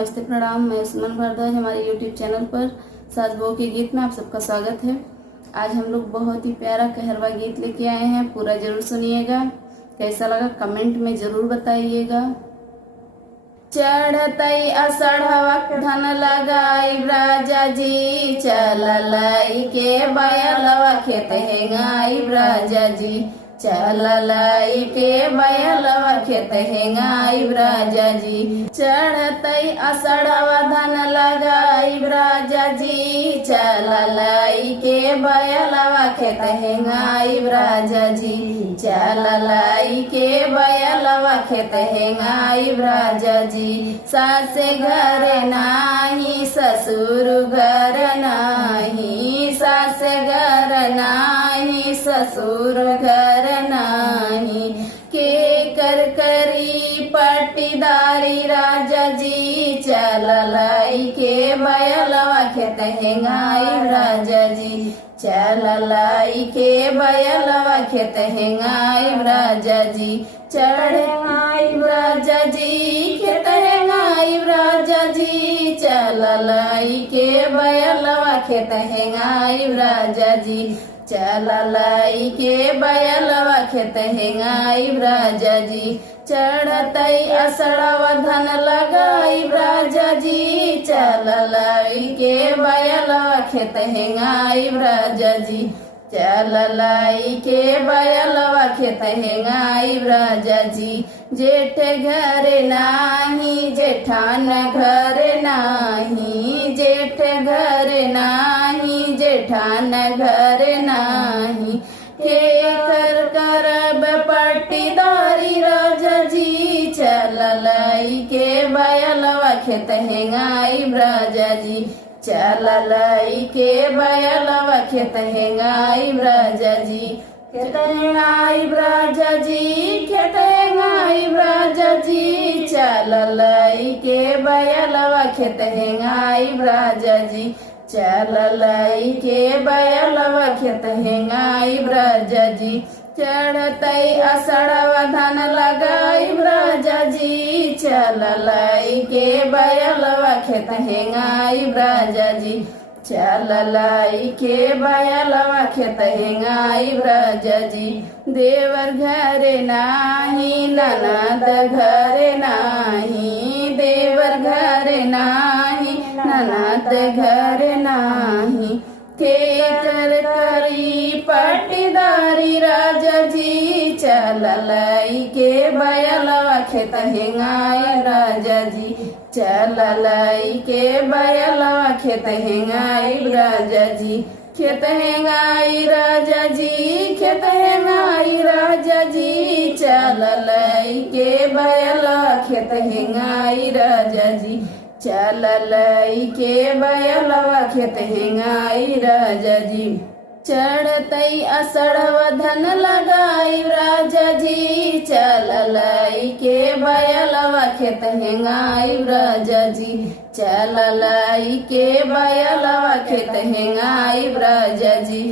नमस्ते प्रणाम। मैं सुमन भारद्वाज, हमारे YouTube चैनल पर सास बहू के गीत में आप सबका स्वागत है। आज हम लोग बहुत ही प्यारा कहरवा गीत लेके आए हैं, पूरा जरूर सुनिएगा। कैसा लगा कमेंट में जरूर बताइएगा। चढ़तई असढ़वा धन लगाई राजा जी, चललाई के बयलवा खेत हेंगाई राजा जी, चललाई के बयलवा खेत हेंगाई राजा जी। चढ़तई असढ़वा धन लगाई राजा जी, चललाई के बयलवा खेत हेंगाई राजा जी, चललाई के बयलवा खेत हेंगाई राजा जी। सासे घर नाही ससुर घर नाही, सासे घर नाही ससुर घर नाही, के कर करी पट्टीदारी राजा जी, चललाई के बयलवा खेत हेंगाई राजा जी, चललाई के बयलवा खेत हेंगाई राजा जी। चढ़ेंगाई राजा जी खेत हेंगाई राजा जी, चललाई के बयलवा खेत हेंगाई राजा जी, चललाई के बयलवा खेत हेंगाई राजा जी। चढ़तई असड़वा धन लगाई राजा जी, चललाई के बयलवा खेत हेंगाई राजा जी, चललाई के बयलवा खेत हेंगाई राजा जी। जेठ घर नाही जेठान घर नाही, जेठ घर नाही जेठान घर नाही, के कर करब पट्टीदारी राजा जी, चललाई के बयलवा खेत हेंगाई राजा जी, चललाई के बयलवा खेत हेंगाई राजा जी। खेत हेंगाई राजा जी, खेत हेंगाई राजा जी, चललाई के बयलवा खेत हेंगाई राजा जी, चललाई के बयलवा खेत हेंगाई राजा जी। चढ़तई असड़वा धन लगाई राजा जी, चललाई के बयलवा खेत हेंगाई राजा जी, चललाई के बयलवा खेत हेंगाई राजा जी। देवर घर नाही ननद घर नाही, देवर घर नाही ननद घर नाही, के कर करी पट्टीदारी राजा जी, चललाई के बयलवा खेत हेंगाई राजा जी, चललाई के बयलवा खेत हेंगाई राजा जी। खेत हेंगाई राजा जी, खेत हेंगाई राजा जी, चललाई के बयलवा खेत हेंगाई राजा जी, चललाई के बयलवा खेत हेंगाई राजा जी। चढ़तई असड़वा धन लगाई राजा जी, चललाई के बयलवा खेत हेंगाई राजा जी, चललाई के बयलवा खेत हेंगाई राजा जी।